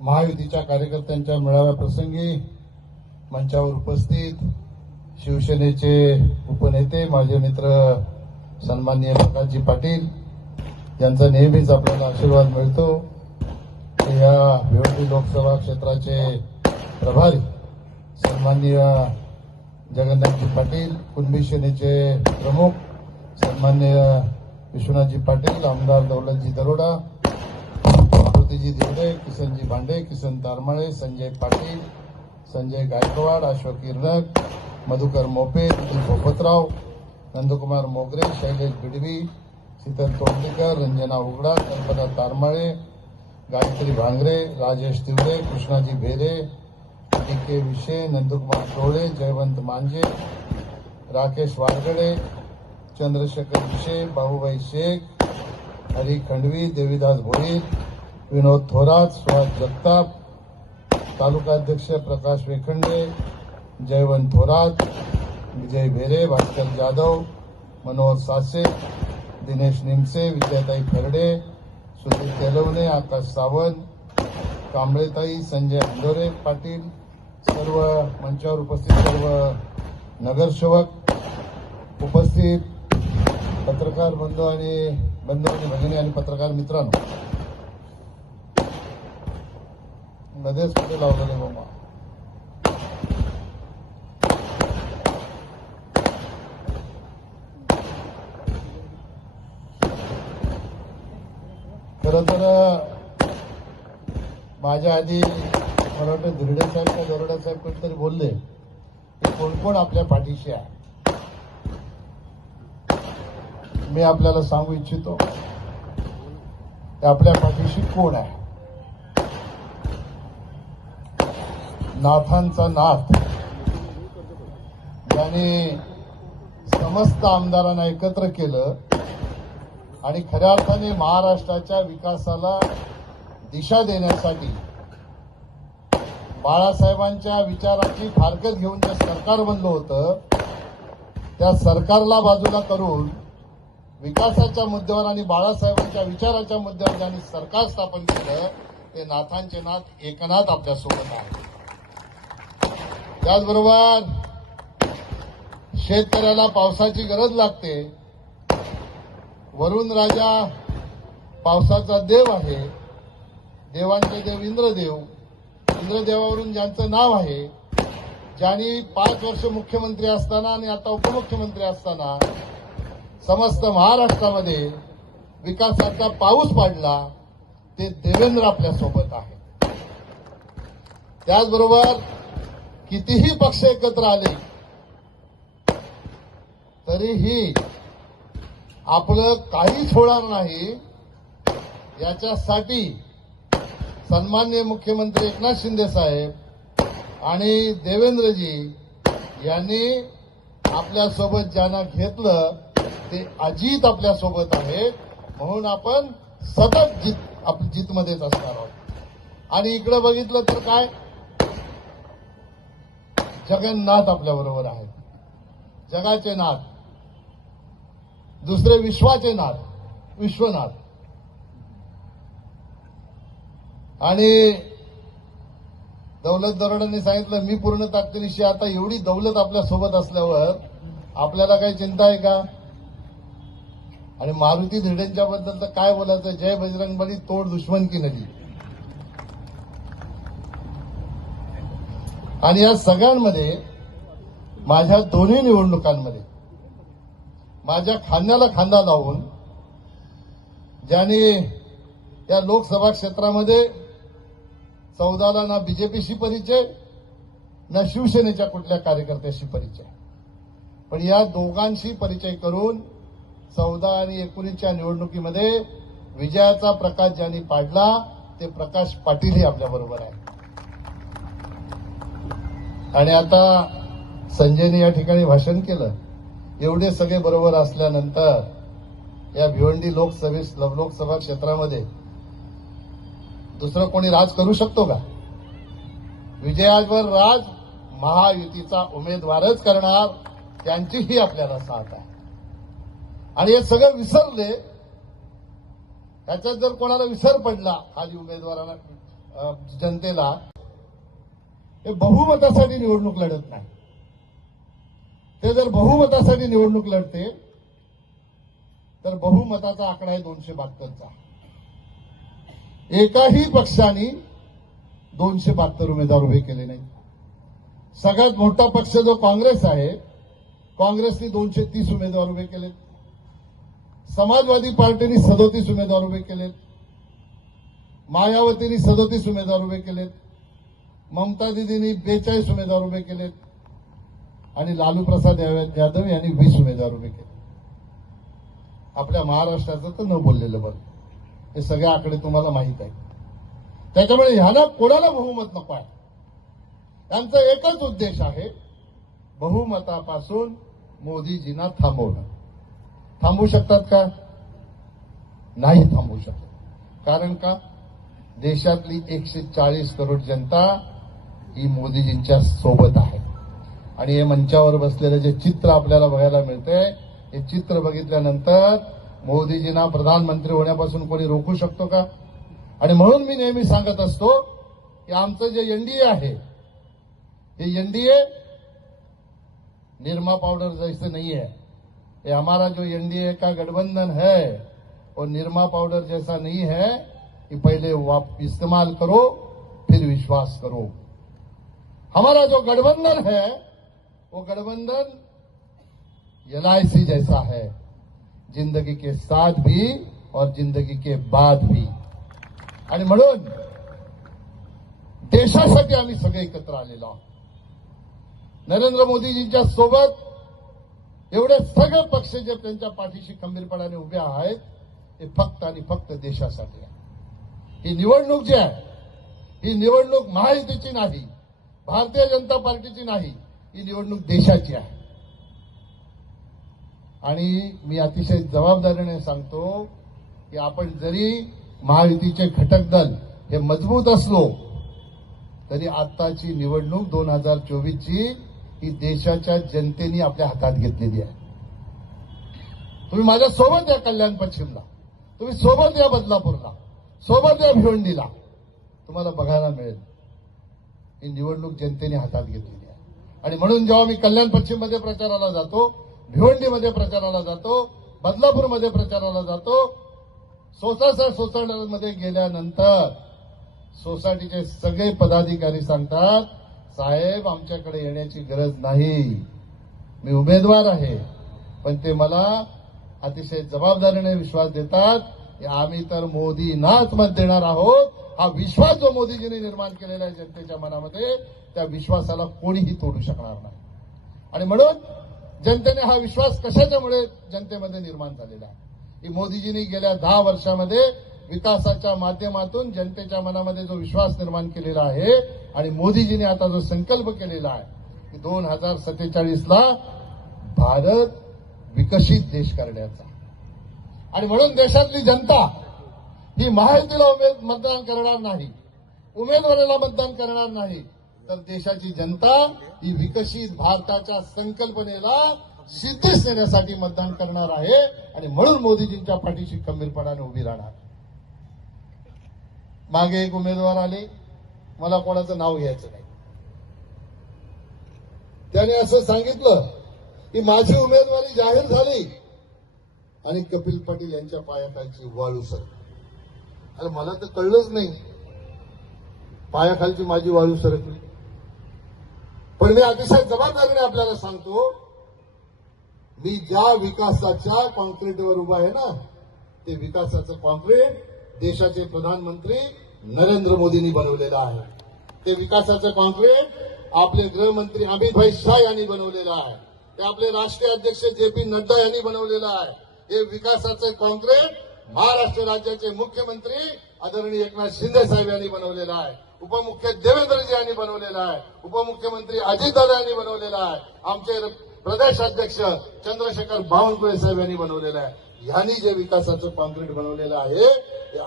महायुतीच्या कार्यकर्त्यांच्या मेळाव्याप्रसंगी मंचावर उपस्थित शिवसेनेचे उपनेते माझे मित्र सन्माननीय प्रकाशजी पाटील यांचा नेहमीच आपल्याला आशीर्वाद मिळतो. या भिवंडी लोकसभा क्षेत्राचे प्रभारी सन्माननीय जगन्नाथजी पाटील कुणबी सेनेचे प्रमुख सन्माननीय विश्वनाथजी पाटील आमदार दौलतजी दरोडा मोतीजी देवडे किसनजी भांडे किसन तारमाळे संजय पाटील संजय गायकवाड अशोक इर्नक मधुकर मोपे नितीन पोपतराव नंदकुमार मोगरे शैलेश बिडवी शीतल तोंडीकर रंजना उगडा कल्पना तारमाळे गायत्री भांगरे राजेश तिवरे कृष्णाजी भेरे डी के विशे नंदकुमार टोळे जयवंत मांजे राकेश वारगडे चंद्रशेखर विशे बाबूबाई शेख हरी खंडवी देवीदास भोईर विनोद थोरात सुहास जगताप तालुकाध्यक्ष प्रकाश वेखंडे जयवंत थोरात विजय भेरे भास्कर जाधव मनोहर सासे दिनेश निमसे विजयाताई खर्डे सुधीर तेलवणे आकाश सावंत कांबळेताई संजय अंदोरे पाटील सर्व मंचावर उपस्थित सर्व नगरसेवक उपस्थित पत्रकार बंधू आणि बंधू आणि भगिनी आणि पत्रकार मित्रांनो. मध्येच कुठे लावलेले बाबा. खरं तर माझ्या आधी मला वाटतं धिरडे साहेब का दरोडे साहेब कुठेतरी बोलले की कोण कोण आपल्या पाठीशी आहे? मी आपल्याला सांगू इच्छितो आपल्या पाठीशी कोण आहे? नाथांचा नाथ. ज्याने समस्त आमदारांना एकत्र केलं आणि खऱ्या अर्थाने महाराष्ट्राच्या विकासाला दिशा देण्यासाठी बाळासाहेबांच्या विचाराची फारकत घेऊन जे सरकार बनलं होतं त्या सरकारला बाजूला करून विकासाच्या मुद्द्यावर आणि बाळासाहेबांच्या विचाराच्या मुद्द्यावर ज्यांनी सरकार स्थापन केलं ते नाथांचे नाथ एकनाथ आपल्यासोबत आहे त्याचबरोबर शेतकऱ्याला पावसाची गरज लागते. वरुण राजा पावसाचा देव आहे. देवांचे देव इंद्रदेव. इंद्रदेवावरून ज्यांचं नाव आहे ज्यांनी पाच वर्ष मुख्यमंत्री असताना आणि आता उपमुख्यमंत्री असताना समस्त महाराष्ट्रामध्ये विकासाचा पाऊस पाडला ते देवेंद्र आपल्यासोबत आहे त्याचबरोबर कितीही पक्ष एकत्र आले तरीही आपलं काहीच होणार नाही. याच्यासाठी सन्मान्य मुख्यमंत्री एकनाथ शिंदे साहेब आणि देवेंद्रजी यांनी आपल्यासोबत ज्यांना घेतलं ते अजित आपल्यासोबत आहेत. म्हणून आपण सतत जित आप जितमध्येच असणार आहोत. आणि इकडे बघितलं तर काय? जगन्नाथ आपल्याबरोबर आहेत जगाचे नाथ दुसरे विश्वाचे नाथ विश्वनाथ. आणि दौलत दरोड्यांनी सांगितलं मी पूर्ण ताकदीनिशी आता एवढी दौलत आपल्यासोबत असल्यावर आपल्याला काही चिंता आहे का? आणि मारुती धिडेंच्या बद्दल तर काय बोलायचं? जय बजरंगबली तोड दुश्मन की नदी? आणि या सगळ्यांमध्ये माझ्या दोन्ही निवडणुकांमध्ये माझ्या खांद्याला खांदा लावून ज्याने या लोकसभा क्षेत्रामध्ये चौदाला ना बीजेपीशी परिचय ना शिवसेनेच्या कुठल्या कार्यकर्त्याशी परिचय. पण या दोघांशी परिचय करून चौदा आणि एकोणीसच्या निवडणुकीमध्ये विजयाचा प्रकाश ज्यांनी पाडला ते प्रकाश पाटीलही आपल्याबरोबर आहे आणि आता संजयने या ठिकाणी भाषण केलं. एवढे सगळे बरोबर असल्यानंतर या भिवंडी लोकसभे लोकसभा क्षेत्रामध्ये दुसरं कोणी राज करू शकतो का? विजयावर राज महायुतीचा उमेदवारच करणार त्यांचीही आपल्याला साथ आहे. आणि हे सगळं विसरले त्याच्यात जर कोणाला विसर पडला खाली उमेदवाराला जनतेला ते बहुमतासाठी निवडणूक लढत नाही. ते जर बहुमतासाठी निवडणूक लढते तर बहुमताचा आकडा आहे दोनशे बहात्तरचा एकाही पक्षाने दोनशे बहात्तर उमेदवार उभे केले नाही सगळ्यात मोठा पक्ष जो काँग्रेस आहे काँग्रेसने दोनशे तीस उमेदवार उभे केलेत. समाजवादी पार्टीने सदोतीस उमेदवार उभे केलेत. मायावतीने सदोतीस उमेदवार उभे केलेत. ममता दिदींनी बेचाळीस उमेदवार उभे केलेत. आणि लालू प्रसाद यादव यांनी वीस उमेदवार उभे केले आपल्या महाराष्ट्राचं तर न बोललेलं बरं. हे सगळे आकडे तुम्हाला माहीत आहे त्याच्यामुळे ह्याला कोणाला बहुमत नको आहे? त्यांचा एकच उद्देश आहे बहुमतापासून मोदीजींना थांबवणं. थांबवू शकतात का? नाही थांबवू शकत. कारण का? देशातली एकशे चाळीस करोड जनता ही मोदीजींच्या सोबत आहे. आणि हे मंचावर बसलेलं जे चित्र आपल्याला बघायला मिळतंय हे चित्र बघितल्यानंतर मोदीजींना प्रधानमंत्री होण्यापासून कोणी रोखू शकतो का? आणि म्हणून मी नेहमी सांगत असतो की आमचं जे एनडीए आहे हे एनडीए निरमा पावडर जैसे नहीं है ये हमारा जो एनडीए का गठबंधन है वो निरमा पाउडर जैसा नहीं है कि पहले वाप इस्तेमाल करो फिर विश्वास करो. हमारा जो गठबंधन है वो गठबंधन एल जैसा है। जिंदगी के साथ भी और जिंदगी के बाद भी। आणि म्हणून देशासाठी आम्ही सगळे एकत्र आलेलो आहोत. नरेंद्र मोदीजींच्या सोबत एवढे सगळे पक्ष जे त्यांच्या पाठीशी खंबीरपणाने उभे आहेत ते फक्त आणि फक्त देशासाठी आहे. ही निवडणूक जी आहे ही निवडणूक महायुतीची नाही भारतीय जनता पार्टीची नाही ही निवडणूक देशाची आहे. आणि मी अतिशय जबाबदारीने सांगतो की आपण जरी महायुतीचे घटक दल हे मजबूत असलो तरी आताची निवडणूक दोन हजार चोवीसची ही देशाच्या जनतेने आपल्या हातात घेतलेली आहे. तुम्ही माझ्या सोबत या कल्याण पश्चिमला तुम्ही सोबत या बदलापूरला सोबत या भिवंडीला तुम्हाला बघायला मिळेल. ही निवडणूक जनतेने हातात घेतलेली आहे. आणि म्हणून जेव्हा मी कल्याण पश्चिममध्ये प्रचाराला जातो भिवंडीमध्ये प्रचाराला जातो बदलापूरमध्ये प्रचाराला जातो सोसासर सोसायटीमध्ये गेल्यानंतर सोसायटीचे सगळे पदाधिकारी सांगतात साहेब आमच्याकडे येण्याची गरज नाही. मी उमेदवार आहे. पण ते मला अतिशय जबाबदारीने विश्वास देतात की आम्ही तर मोदींनाच मत देणार आहोत. हा विश्वास जो मोदीजींनी निर्माण केलेला आहे जनतेच्या मनामध्ये त्या विश्वासाला कोणीही तोडू शकणार नाही. आणि म्हणून जनतेने हा विश्वास कशाच्यामुळे जनतेमध्ये निर्माण झालेला आहे? की मोदीजींनी गेल्या दहा वर्षामध्ये विकासाच्या माध्यमातून जनतेच्या मनामध्ये जो विश्वास निर्माण केलेला आहे आणि मोदीजींनी आता जो संकल्प केलेला आहे की दोन हजार सत्तेचाळीसला भारत विकसित देश करण्याचा. आणि म्हणून देशातली जनता ही महायुतीला उमेद मतदान करणार नाही. उमेदवाराला मतदान करणार नाही. तर देशाची जनता ही विकसित भारताच्या संकल्पनेला सिद्धीस देण्यासाठी मतदान करणार आहे आणि म्हणून मोदीजींच्या पाठीशी खंबीरपणाने उभी राहणार. मागे एक उमेदवार आले. मला कोणाचं नाव घ्यायचं नाही. त्याने असं सांगितलं की माझी उमेदवारी जाहीर झाली आणि कपिल पाटील यांच्या पायाखालची वाळू सर. अरे मला तर कळलंच नाही. पायाखालची माझी वाळू सरकली. पण मी अतिशय जबाबदारीने आपल्याला सांगतो मी ज्या विकासाच्या कॉन्क्रीटवर उभा आहे ना ते विकासाचं कॉन्क्रीट देशाचे प्रधानमंत्री नरेंद्र मोदींनी बनवलेलं आहे. ते विकासाचं कॉन्क्रीट आपले गृहमंत्री अमित भाई शाह यांनी बनवलेलं आहे. ते आपले राष्ट्रीय अध्यक्ष जे पी नड्डा यांनी बनवलेलं आहे. हे विकासाचं कॉन्क्रीट महाराष्ट्र राज्याचे मुख्यमंत्री आदरणीय एकनाथ शिंदे साहेब यांनी बनवलेलं आहे. उपमुख्य देवेंद्रजी यांनी बनवलेलं आहे. उपमुख्यमंत्री अजितदादा यांनी बनवलेलं आहे. आमचे प्रदेश अध्यक्ष चंद्रशेखर बावनकुळे साहेब यांनी बनवलेलं आहे. ह्यांनी जे विकासाचं कॉन्क्रीट बनवलेलं आहे